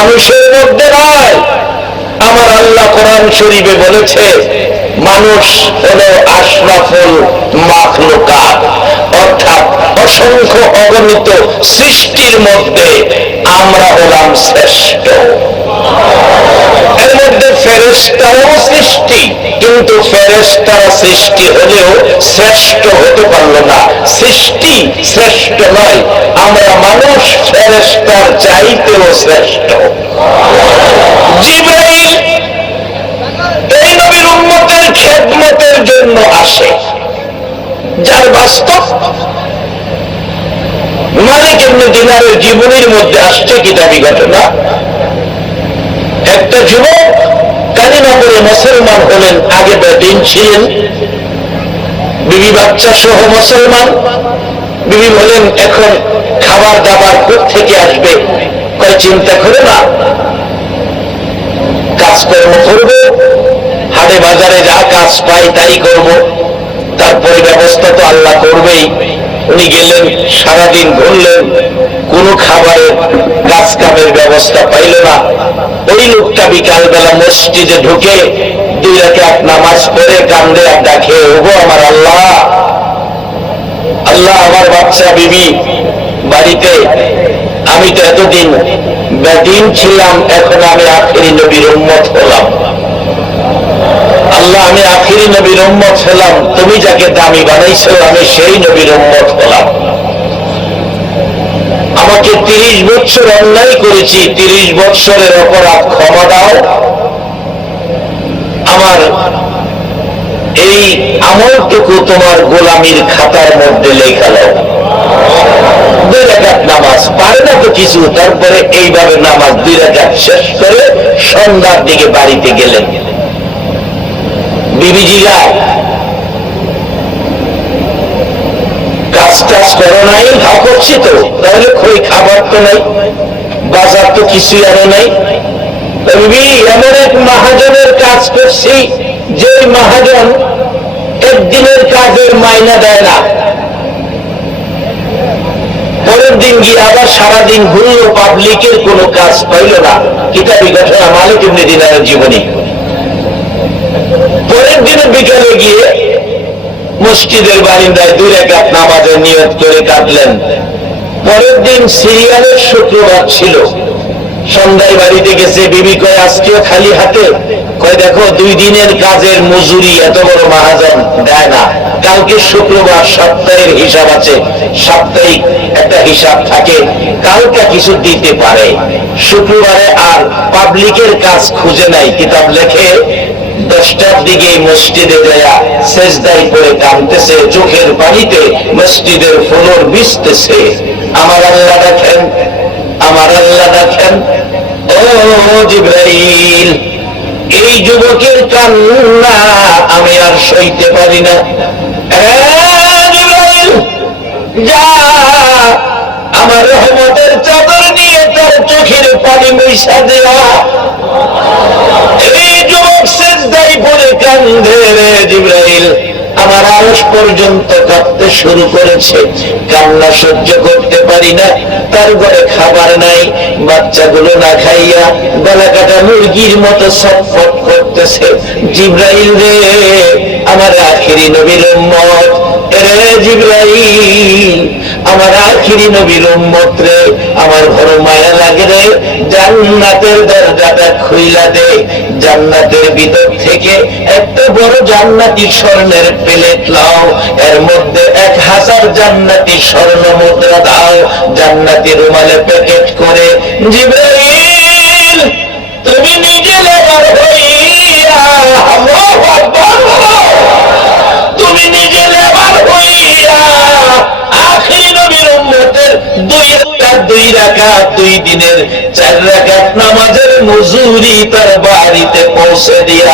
মানুষের মধ্যে নয়। আমার আল্লাহ কোরআন শরীফে বলেছে মানুষ হলো আশরাফুল মাখলুকাত, অর্থাৎ অসংখ্য অগণিত সৃষ্টির মধ্যে আমরা হলাম শ্রেষ্ঠ। এর মধ্যে ফেরেশতারাও সৃষ্টি, কিন্তু ফেরেশতারা সৃষ্টি হলেও শ্রেষ্ঠ হতে পারল না, সৃষ্টি শ্রেষ্ঠ নয়। আমরা মানুষ ফেরেশতার চাইতেও শ্রেষ্ঠ। জিবরাইল এই নবীর উম্মতের খেদমতের জন্য আসে, যার বাস্তব মালিক ইবনে দিনারের জীবনের মধ্যে আসছে কিতাবী ঘটনা। একটা যুবক কালিমা পড়ে মুসলমান হলেন, আগে বেদিন ছিলেন, বিবি বাচ্চা সহ মুসলমান। বিবি বলেন এখন খাবার দাবার কোত্থেকে আসবে? কয় চিন্তা করে না, কাজকর্ম করবো, হাটে বাজারে যা কাজ পাই তাই করব, তারপরে ব্যবস্থা তো আল্লাহ করবেই। উনি গেলেন, সারাদিন ঘুরলেন, কোন খাবারের কাজ কামের ব্যবস্থা পাইল না। ওই লোকটা বিকাল বেলা মসজিদে ঢুকে 2 রাকাত নামাজ পড়ে কান্দে আর ডাকে, ওগো আমার আল্লাহ, আল্লাহ আমার বাচ্চা বিবি বাড়িতে, আমি তো এতদিন বেদিন ছিলাম, এখন আমি আখিরি নবীর উম্মত হলাম। আল্লাহ আমি আখিরি নবীর উম্মত হলাম, তুমি যাকে দামি বানাইছো আমি সেই নবীর উম্মত হলাম। আমাকে 30 বছর অন্যায় করেছি, 30 বছরের অপরাধ ক্ষমা দাও, আমার এই আমলটুকু তোমার গোলামীর খাতার মধ্যে লেখা দাও। 2 রাকাত নামাজ পারে না তো কিছু, তারপরে এইভাবে নামাজ 2 রাকাত শেষ করে সন্ধ্যার দিকে বাড়িতে গেলেন। বিবিজিরা কাজ টাজ করো নাই? হা করছি তো, তাহলে কই খাবার তো নাই, বাজার তো কিছুই আনো নাই। বিবি এমন এক মহাজনের কাজ করছি যে মহাজন একদিনের কাজের মাইনা দেয় না। পরের দিন গিয়ে আবার সারাদিন ঘুরলো, পাবলিকের কোনো কাজ পাইল না। কিতাবী ঘটনা মালিক ইবনে দিনারের জীবনী। পরের দিনে বিকালে গিয়ে মসজিদের বারিন্দায় 2 রাকাত নামাজের নিয়ত করে কাটলেন। পরের দিন সিরিয়ালের শুক্রবার ছিল, সন্ধ্যায় বাড়িতে গেছে। বিবি কয় আজকেও খালি হাতে? কয় দেখো 2 দিনের কাজের মজুরি এত বড় মহাজন দেয় না, কালকে শুক্রবার, সপ্তাহের হিসাব আছে, সাপ্তাহিক একটা হিসাব থাকে, কালকে কিছু দিতে পারে। শুক্রবারে আর পাবলিকের কাজ খুঁজে নাই, কিতাব লেখে 10টার দিকে মসজিদে যায়া সেজদায় পড়ে কাঁদতেছে, চোখের পানিতে মসজিদের ফ্লোর ভিজতেছে। আমার আল্লাহ দেখেন, আমার আল্লাহ দেখেন, ও জিবরাইল এই যুবকের কান্না আমি আর সইতে পারি না। জিবরাইল যা আমার রহমতের চাদর নিয়ে তার চোখের পানি মুইছা দেয়া। এই যুবক সেজদায় পড়ে কান্দে রে জিবরাইল, আমার আরশ পর্যন্ত কাঁপতে শুরু করেছে, কান্না সহ্য করতে পারি না। তার ঘরে খাবার নাই, বাচ্চাগুলো না খাইয়া গলা কাটা মুরগির মতো ছটফট করতেছে। জিবরাইল রে আমার আখিরি নবীর উম্মত, রে জিবরাইল আমার আখিরি নবীর উম্মত রে, আমার বড় মায়া লাগে রে, জান্নাতের দরজাটা খুইলা দে, জান্নাতের ভিতর থেকে একটা বড় জান্নাতি স্বর্ণের প্লেট লাও, এর মধ্যে 1000 জান্নাতি স্বর্ণ মুদ্রা দাও, জান্নাতি রুমালে প্যাকেট করে। জিবরাইল তুমি নিজে লেবার হইয়া, আল্লাহু আকবার, তুমি নিজে লেবার হইয়া আখিরি নবীর উম্মতের 2 রাকাত 2 দিনের 4 রাকাত নামাজের মজুরি তার বাড়িতে পৌঁছে দিয়া।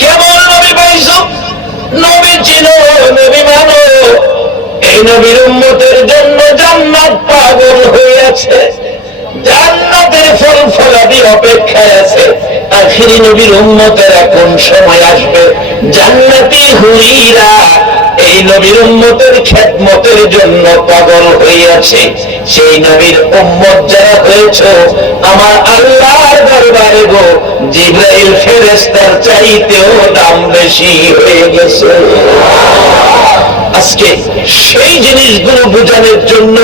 কেমন নবী পাইছো? নবী ছিল, নবী মানো। এই নবীর উম্মতের জন্য জান্নাত পাগল হইয়াছে, জান্নাতের ফল ফলাদি অপেক্ষায় আছে। আখিরি নবীর উম্মতের কোন সময় আসবে? জান্নাতি হুরিরা এই নবীর উম্মতের খেদমতের জন্য পাগল হইয়াছে। সেই নবীর উম্মত যারা হয়েছে আমার আল্লাহর দরবারে গো জিবরাইল ফেরেশতার চাইতেও দাম বেশি হয়ে গেছে। আজকে সেই জিনিসগুলো বোঝানোর জন্য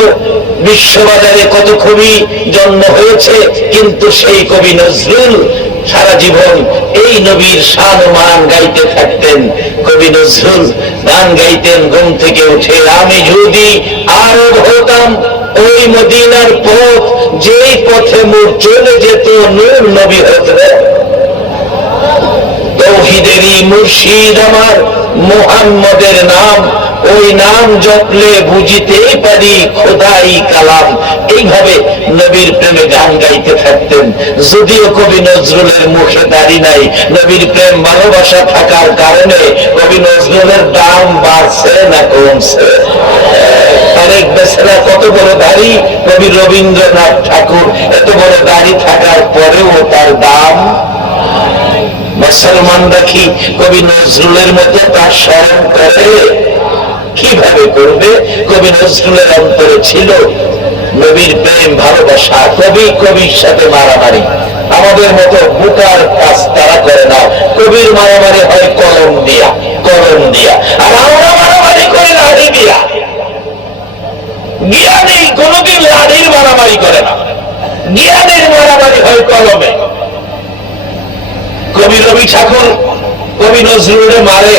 বিশ্ববাজারে কত কবি জন্ম হয়েছে, কিন্তু সেই কবি নজরুল সারা জীবন এই নবীর শান ও মান গাইতে থাকতেন। কবি নজরুল গান গাইতেন ঘুম থেকে উঠে, আমি যদি আরো হতাম ওই মদিনার পথ, যে পথে মোর চলে যেত নূর নবী হতো। তৌহিদেরই মুর্শিদ আমার মুহাম্মদের নাম, ওই নাম জপলে বুঝিতেই পারি খোদাই কালাম। এইভাবে নবীর প্রেমে গান গাইতে থাকতেন। যদিও কবি নজরুলের মুখে দাড়ি নাই, নবীর প্রেম ভালোবাসা থাকার কারণে কবি নজরুলের দাম বাড়ছে না কমছে? অনেক বেচারা কত বড় দাড়ি, কবি রবীন্দ্রনাথ ঠাকুর এত বড় দাড়ি থাকার পরেও তার দাম। মুসলমানরা কি কবি নজরুলের মতো তার স্মরণ করে? কিভাবে করবে? কবি নজরুলের অন্তরে ছিল নবীর প্রেম ভালোবাসা। কবি কবির সাথে মারামারি আমাদের মতো বুকার কাজ তারা করে না। কবির মারামারি হয় কলম দিয়া, কলম দিয়া, আর আমরা মারামারি করি লাঠি দিয়া। জ্ঞানী কোনদিন লাঠির মারামারি করে না, জ্ঞানের মারামারি হয় কলমে। কবি রবি ঠাকুর কবি নজরুলের মারে,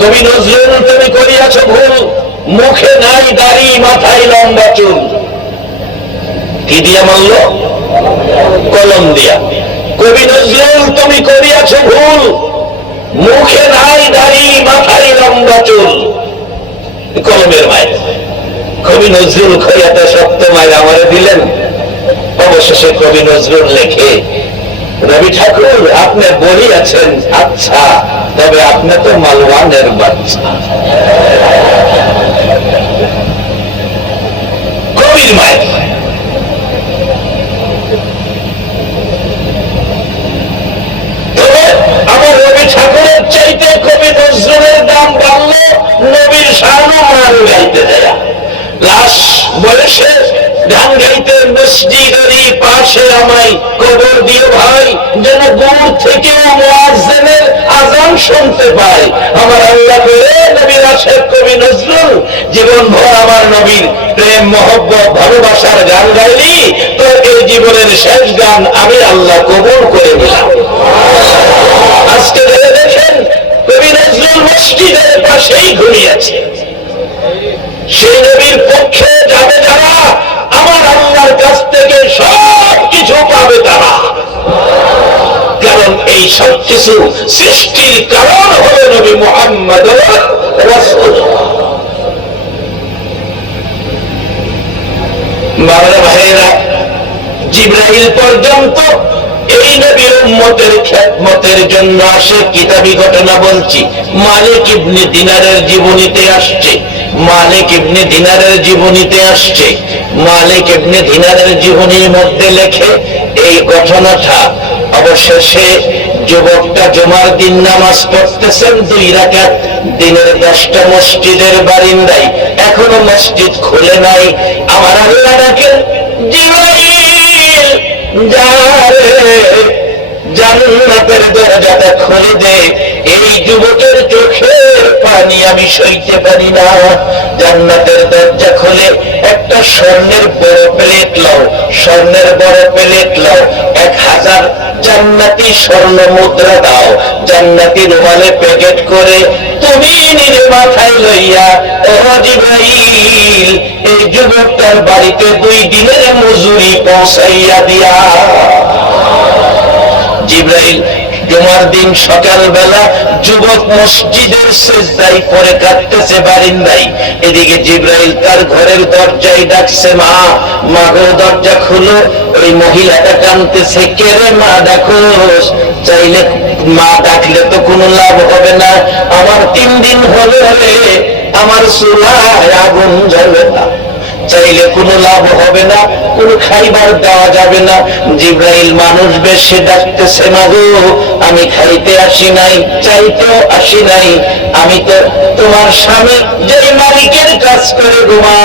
কবি নজরুল তুমি করিয়াছ ভুল, মুখে নাই দাড়ি মাথায় লম্বা চুল। কি দিয়া মারল? কলম দিয়া। কবি নজরুল তুমি করিয়াছ ভুল, মুখে নাই দাড়ি মাথায় লম্বা চুল। কলমের মায়ের। কবি নজরুল খরিয়াতে সপ্ত মায়ের আমারে দিলেন। অবশেষে কবি নজরুল লেখে, রবি ঠাকুর আপনি বলিয়াছেন আচ্ছা, তবে আপনি তো মালওয়ানের বাচ্চা। কবির মায়ের। তবে আমার রবি ঠাকুরের চাইতে কবি নজরুলের দাম বাড়লো নবীর শানও মান গাইতে দেয়া। লাশ বয়সে গান গাইতে মসজিদেরই পাশে আমায় কবর দিও ভাই, যেন দূর থেকে মুয়াজ্জিনের আযান শুনতে পাই। আমার আল্লাহ করে নবীর আশিক কবি নজরুল জীবন ভর আমার নবীর প্রেম মহব্বত ভালোবাসার গান গাইলি, তো এই জীবনের শেষ গান আমি আল্লাহ কবুল করে নিলাম। আজকে ধরে দেখেন কবি নজরুল মসজিদের পাশেই ঘুমিয়েছে। সেই নবীর পক্ষে যাবে যারা, আমার আল্লাহর কাছ থেকে সব কিছু পাবে তারা। কারণ এই সব কিছু সৃষ্টির কারণ হলো নবী মুহাম্মদ রাসূলুল্লাহ। বাংলা ভাইয়েরা, জিবরাইল পর্যন্ত এই নবীর উম্মতের খেদমতের জন্য আসে। কিতাবী ঘটনা বলছি, মালিক ইবনে দিনারের জীবনীতে আসছে। মালিক ইবনে দিনারের জীবনীতে আসছে। মালিক ইবনে দিনারের জীবনীর মধ্যে লেখে এই ঘটনাটা। অবশেষে যুবকটা জুমার দিন নামাজ পড়তেছেন 2 রাকাত, দিনের 10টা মসজিদের বারিন্দায়, এখনো মসজিদ খুলে নাই। আমার আল্লাহ ডাকেন, জিবরাইল যারে জান্নাতের দরজাটা খুলে দে। এই যুবকের চোখের পানি আমি সইতে পারি না। জান্নাতের দরজা খুলে একটা স্বর্ণের বড় প্লেট লাও, স্বর্ণের বড় প্লেট লাও, 1000 জান্নাতি স্বর্ণ মুদ্রা দাও, জান্নাতি রুমালে প্যাকেট করে তুমি নিজে মাথায় লইয়া ও জিবরাইল এই যুবকটার বাড়িতে 2 দিনের মজুরি পৌঁছাইয়া দিয়া। জিবরাইল জুমার দিন সকালবেলা যুবক মসজিদের সিজদায় পড়ে কাঁদতেছে বারিন্দায়। এদিকে জিবরাইল তার ঘরের দরজায় ডাকছে, মা, মা গো দরজা খুলো। ওই মহিলাটা কাঁদতেছে, কে রে মা ডাকোস? চাইলে মা ডাকলে তো কোনো লাভ হবে না, আমার 3 দিন হলে আমার চুলায় আগুন জ্বলে না। চাইলে কোনো লাভ হবে না, কোনো খাইবার দেওয়া যাবে না। জিব্রাইল মানুষ বেশে ডাকতেছে, মাগো আমি খাইতে আসি নাই, চাইতেও আসি নাই, আমি তো তোমার স্বামী যেই মালিকের কাজ করে গোমা,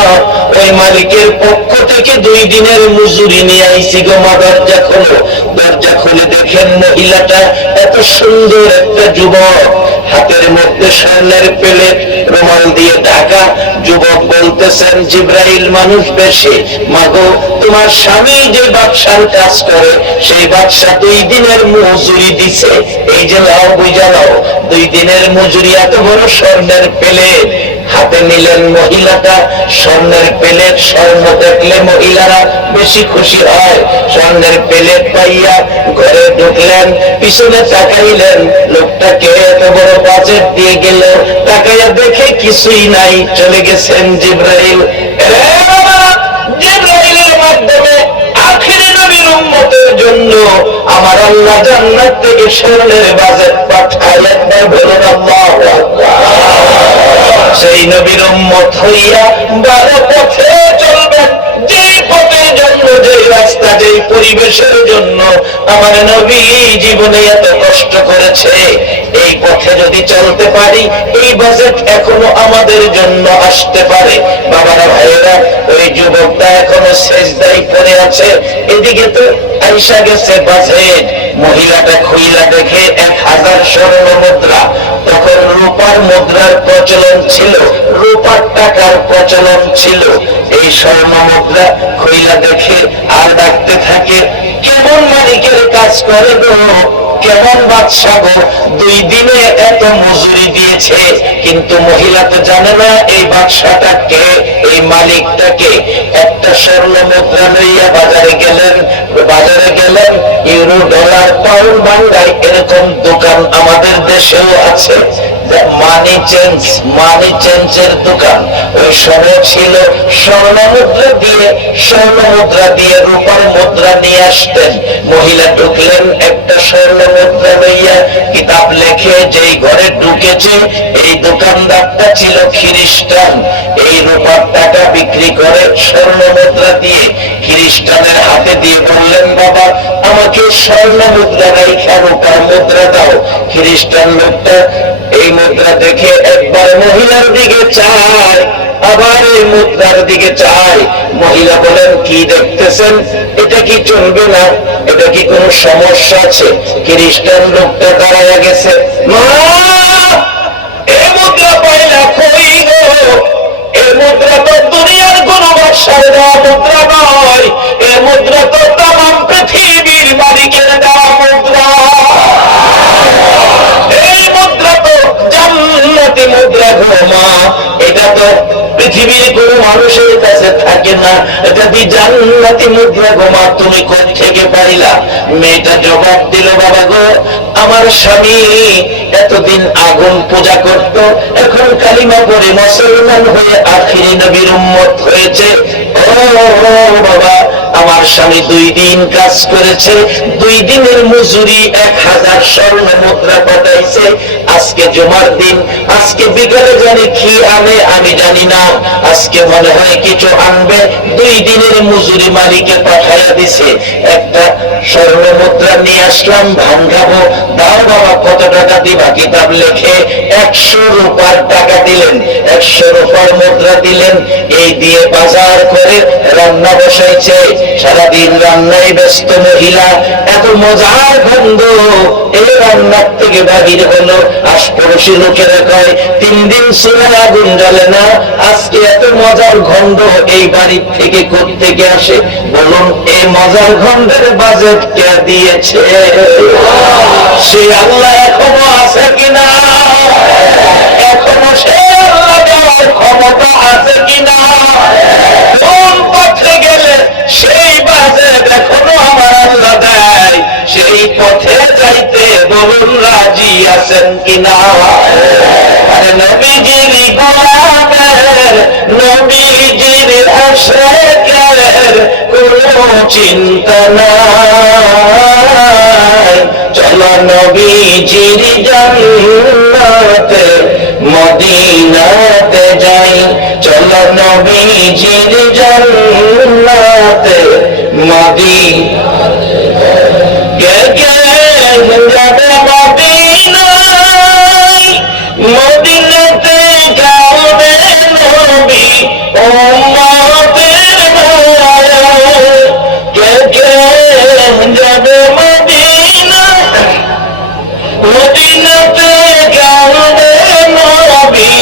ওই মালিকের পক্ষ থেকে 2 দিনের মজুরি নিয়ে আইছি গোমা। দরজা খোলো। দরজা খুলে দেখেন মহিলাটা এত সুন্দর একটা যুবক, হাতের মধ্যে স্বর্ণের প্লেট, রুমাল দিয়ে ঢাকা। যুবক বলতেছেন, জিব্রাইল মানুষ বেশে, মাগো তোমার স্বামী যে বাদশার কাজ করে সেই বাদশা 2 দিনের মজুরি দিছে, এই যে লাও বুঝা লাও 2 দিনের মজুরি। এত বড় স্বর্ণের প্লেট হাতে নিলেন মহিলাটা, স্বর্ণের প্লেট। স্বর্ণ দেখলে মহিলারা বেশি খুশি হয়। স্বর্ণের প্লেট পাইয়া ঘরে ঢুকলেন, পিছনে তাকাইলেন, লোকটাকে এত বড় বাজেট দিয়ে গেল, তাকাইয়া দেখে কিছুই নাই, চলে গেছেন জিব্রাইল। জিব্রাইলের মাধ্যমে আখিরি নবীর উম্মতের জন্য আমার আল্লাহ জান্নাত থেকে স্বর্ণের বাজেট পাঠায়। একবার বলুন আল্লাহু আকবার। সেই নবীর উম্মত হইয়া 12 পথে চলবেন, যে পথের জন্য, যে রাস্তা, যে পরিবেশের জন্য আমার নবী জীবনে এত কষ্ট করেছে, এই পথে যদি চলতে পারি এই বাজেট এখনো আমাদের জন্য আসতে পারে। বাবারা ভাইয়েরা, ওই যুবকটা এখনো সেজদায় পড়ে আছে, এদিকে তো আইসা গেছে বাজেট। মহিলাটা খুইলা দেখে 1000 স্বর্ণ মুদ্রা। তখন রূপার মুদ্রার প্রচলন ছিল, রূপার টাকার প্রচলন ছিল। এই স্বর্ণ মুদ্রা খুইলা দেখে আর ডাকতে থাকে, কেমন মালিকের কাজ করে গো, কেমন বাদশা গো, 2 দিনে এত মজুরি দিয়েছে। কিন্তু মহিলা তো জানে না এই বাদশাটা কে, এই মালিকটা কে। একটা স্বর্ণ মুদ্রা লইয়া বাজারে গেলেন। ইউরো, ডলার, পাউন্ড, বাংলায় এরকম দোকান আমাদের দেশেও আছে, মানি চেঞ্জের দোকান। ওই সময় ছিল স্বর্ণ মুদ্রা দিয়ে রূপার মুদ্রা নিয়ে আসতেন। মহিলা ঢুকলেন একটা স্বর্ণ মুদ্রা লইয়া, কিতাব লেখে যেই ঘরে ঢুকেছে এই দোকানদারটা ছিল খ্রিস্টান। এই রূপার টাকা বিক্রি করে স্বর্ণ মুদ্রা দিয়ে খ্রিস্টানের হাতে দিয়ে বললেন, বাবা আমাকে স্বর্ণ মুদ্রা রাইখা রূপার মুদ্রা দাও। খ্রিস্টান লোকটা এই মুদ্রা দেখে একবার মহিলার দিকে চায়, আবার এই মুদ্রার দিকে চায়। মহিলা বলেন, কি দেখতেছেন, এটা কি চলবে না, এটা কি কোনো সমস্যা আছে? খ্রিস্টান লোকটা দাঁড়ায় গেছে, মা এই মুদ্রা পাইলা কই গো? এই মুদ্রা তো দুনিয়ার কোন বাদশার দেওয়া মুদ্রা নয়, এই মুদ্রা তো তামাম পৃথিবীর মালিকের দেওয়া মুদ্রা। এই মুদ্রা তো জান্নাতি মুদ্রা গো মা, এটা তো পৃথিবীর কোন মানুষের কাছে থাকে না, এটা দি জান্নাতি মুদ্রা গো মা, তুমি কোথা থেকে পাইলা? মেয়েটা জবাব দিল, বাবা গো আমার স্বামী এতদিন আগুন পূজা করত, এখন কালিমা পড়ে মুসলমান হয়ে আখিরি নবীর উম্মত হয়েছে। ও বাবা, আমার স্বামী 2 দিন কাজ করেছে, 2 দিনের মজুরি 1000 স্বর্ণ মুদ্রা পাঠাইছে। আজকে জুমার দিন, আজকে বিকালে জানি কি আনে আমি জানি না, আজকে মনে হয় কিছু আনবে। 2 দিনের মজুরি মালিকে পাঠাইয়া দিছে। একটা স্বর্ণ মুদ্রা নিয়ে আসলাম, ভাঙাবো। দাও বাবা, কত টাকা দিবা? কিতাব লেখে 100 রূপার টাকা দিলেন, 100 রূপার মুদ্রা দিলেন। এই দিয়ে বাজার করে রান্না বসাইছে। সারাদিন রান্নায় ব্যস্ত মহিলা, এত মজার গন্ধ এই রান্নার থেকে বাহির হলো। আশপাশি লোকেরা কয় 3 দিন চুলায় আগুন জ্বলে না, আজকে এত মজার গন্ধ এই বাড়ির থেকে কোত্থেকে আসে? বলুন, এই মজার গন্ধের বাজেট কে দিয়েছে? সে আল্লাহ এখনো আছে কিনা? এখনো সে আল্লাহ দেওয়ার ক্ষমতা আছে কিনা? কোন পথে গেলে সেই বাজেট এখনো আমার আল্লাহ দেয়? সেই পথে যাইতে বলুন রাজি আছেন কিনা? আরে নবীজির গোলামের, নবীজির আশিকের কোনো চিন্তা নাই। চলো নবীজির জান্নাতে মদিনাতে যাই, চলো নবীজির জান্নাতে মদিনাতে কে কে যাবে মদিনায়, মদিনাতে যাবে নবী উম্মতের মায়ায়, কে কে যাবে মদিনায়, মদিনাতে যাবে নবী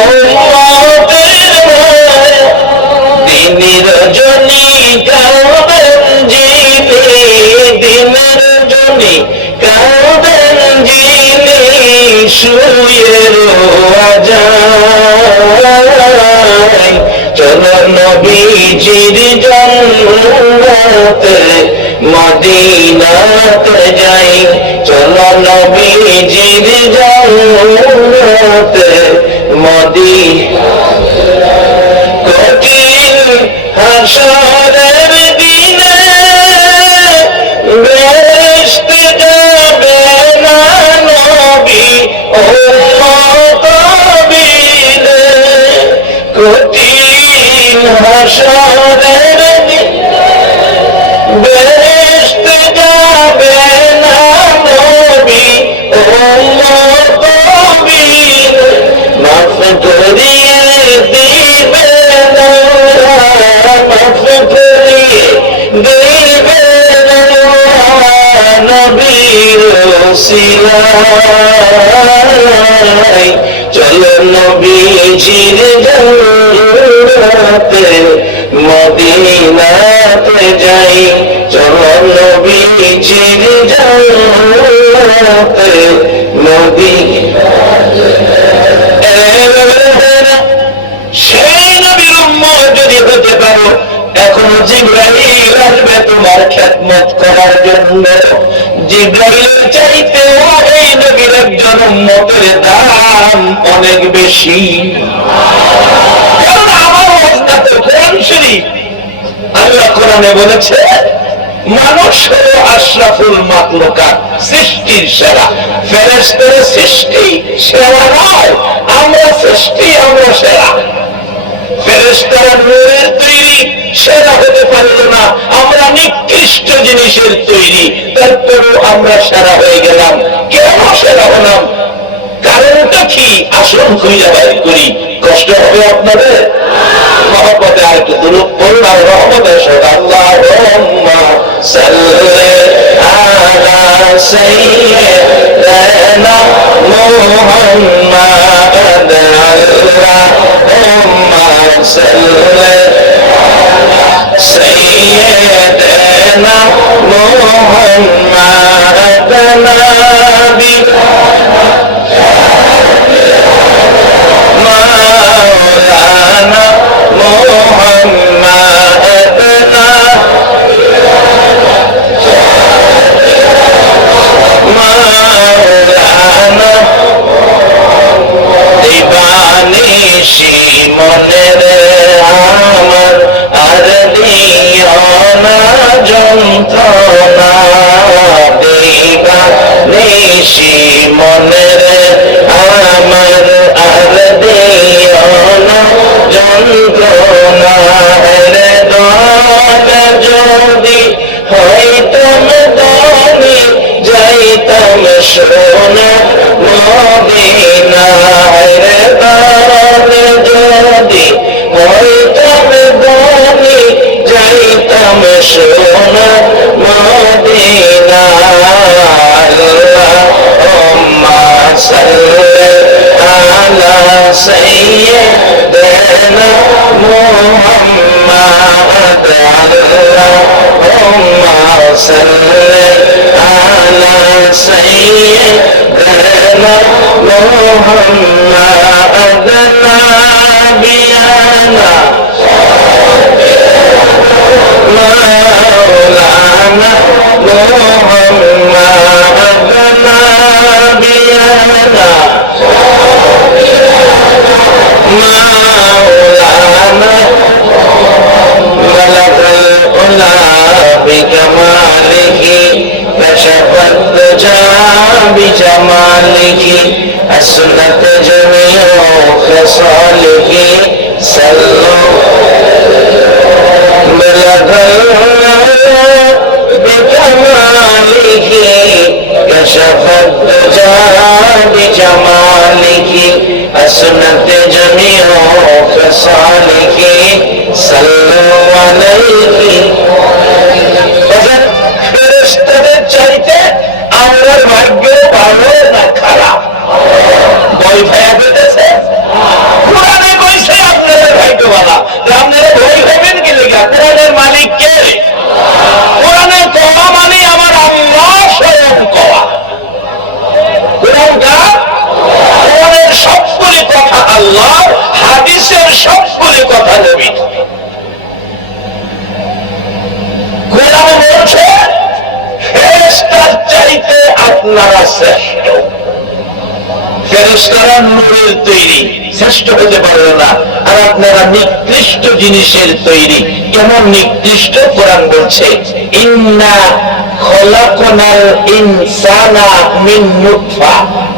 উম্মতের মায়ায়, দিনের জনি কাঁদেন যিনি, দিনের জনি কাঁদেন যিনি, শুয়ে রোয়া যায়, চলো নবীজির জান্নাতে মদিনাতে যাই, চলো নবীজির জান্নাতে মদিনাতে, কঠিন হাসরের দিনে বেহেশতে যাবে না নবী উম্মত বিনে, কঠিন হাসরের দিনে বেহেশতে যাবে না নবী উম্মত বিনে, মাফ করিয়ে দিবেন মাফ করিয়ে দিবেন নবীর ওসিলায়, চলো নবীজির জান্নাতে মদিনাতে যাই, চলো নবীজির জান্নাতে মদিনাতে, সেই নবীর উম্মত যদি হতে পারো, এখন জিবরাইল আসবে তোমার খেদমত করার জন্য। জিবরাইলের চাইতেও এই নবীর একজন উম্মতের দাম অনেক বেশি, কারণ আমার ওয়াজটাতে কোরআন শরীফ আল্লাহ কোরআনে বলেছে মানুষ হলো আশরাফুল মাখলুকাত, সৃষ্টির সেরা। ফেরেশতারা সৃষ্টি সেরা নয়, আমরা সৃষ্টি, আমরা সেরা। ফেরেশতারা নূরের তৈরি, সেরা হতে পারলো না, আমরা নিকৃষ্ট জিনিসের তৈরি, তারপরেও আমরা সেরা হয়ে গেলাম। কেন সেরা হলাম? কারণটা কি? আসল খুঁজে বাইর করি। কষ্ট হবে আপনাদের? মহব্বতে আর একটু দুরূদ পড়ুন আর রহমতে আল্লাহুম্মা সাল্লি আলা সাইয়্যিদিনা মুহাম্মাদ, আল্লাহুম্মা সাল্লি আলা সাইয়্যিদিনা মুহাম্মাদ নাবি মাওলানা মুহাম্মাদনা মাওলানা, দিবানিশি মনের আমার আর দিও না যন্ত্রণা, দিবানিশি মনের আমার আর দিও না যন্ত্রণা, রে দয়াল যদি হইতাম দামি যাইতাম সোনা মদিনা, রে দয়াল যদি হইতাম দামি যাইতাম সোনা মদিনা, আল্লাহুম্মা সাল্লি আলা সাইয়্যিদিনা মুহাম্মাদ, আল্লাহুম্মা সাল্লি আলা সাইয়্যিদিনা মুহাম্মাদ নাবিয়ানা মাওলানা মুহাম্মাদ নাবিয়ানা মাওলানা, বলাগাল উলা বিকামালিহি কাশাফাত দুজা বিজামালিহি, আসনাত জমিয়া خصاله صلوا بلغ بكماله كشف الدجى بجماله حسنت جميع خصاله صلوا عليه ফেরেশতাদের চাইতে আমরা ভাগ্য ভালো না খারাপ? ভয় ভাইয়া পেতেছে কোরআনে কইছে আপনাদের ভাগ্য ভালো, আপনারা ভয় হবেন কি লেগা? কোরআনের মালিক কে? কোরআনের কোয়া মানে আমার আল্লাহ স্বয়ং কোয়া। কোরআনটা কোরআনের সবগুলি কথা আল্লাহ, হাদিসের সবগুলি কথা নবী। কোরআন বলছে ফেরেশতার চাইতে আপনারা শ্রেষ্ঠ। ফেরেশতারা নূরের তৈরি, শ্রেষ্ঠ হতে পারবে না। আর আপনারা নিকৃষ্ট জিনিসের তৈরি। কেমন নিকৃষ্ট? কোরআন বলছে ইন্না খলাকনাল ইনসানা মিন নুতফা।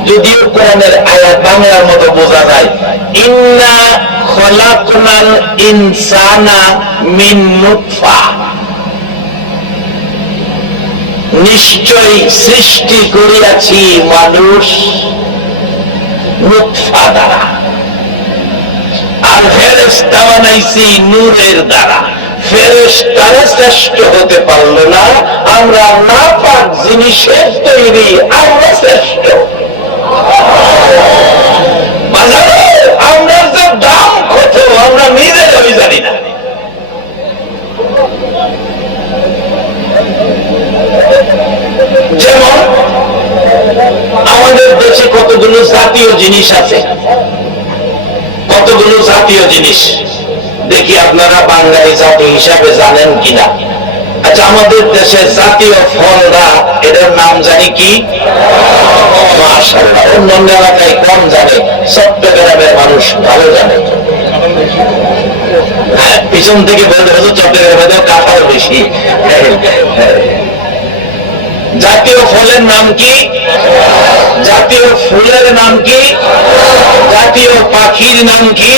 যদিও কোরআনের আয়াত বাংলার মতো বোঝা যায়, ইন্না খলাকনাল ইনসানা মিন নুতফা, নিশ্চয় সৃষ্টি করিয়াছি মানুষ নুতফা দ্বারা, আর ফেরেশতা বানাইছি নূরের দ্বারা। ফেরেশতারা শ্রেষ্ঠ হতে পারলো না, আমরা নাপাক জিনিসের তৈরি, আমরা শ্রেষ্ঠ। আমরা যে দাম কত আমরা নিজেরাই জানি না। যেমন আমাদের দেশে কতগুলো জাতীয় জিনিস আছে, কতগুলো জাতীয় জিনিস দেখি আপনারা বাঙালি জাতি হিসাবে জানেন কিনা। আচ্ছা, আমাদের দেশের জাতীয় ফলটা এটার নাম জানি কি? মাশাআল্লাহ, অন্যান্য এলাকায় কম জানে, চট্টগ্রামের মানুষ ভালো জানে। পিছন থেকে বলতে হতো চট্টগ্রামে কাঁঠাল বেশি। জাতীয় ফলের নাম কি? জাতীয় ফুলের নাম কি? জাতীয় পাখির নাম কি?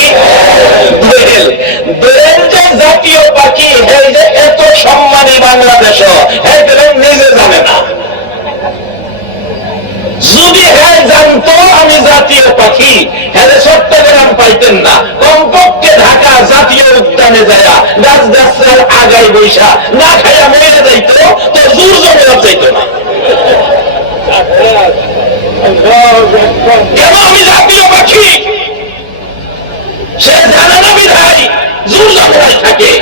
দোয়েল। দোয়েল যে জাতীয় পাখি, এই যে এত সম্মানী বাংলাদেশ, নিজে জানে না। যদি হ্যাঁ জানতো আমি জাতীয় পাখি, হ্যাঁ চট্টগ্রাম পাইতেন না। কমপক্ষে ঢাকা জাতীয় উদ্যানে যায় গাছ গাছের আগায় বৈশা না খাইয়া মরে যাইতো, তো জোর জমে যাইতো না। কেন আমি জাতীয় পাখি? সে জানে না বিধায় জোর জমে থাকে।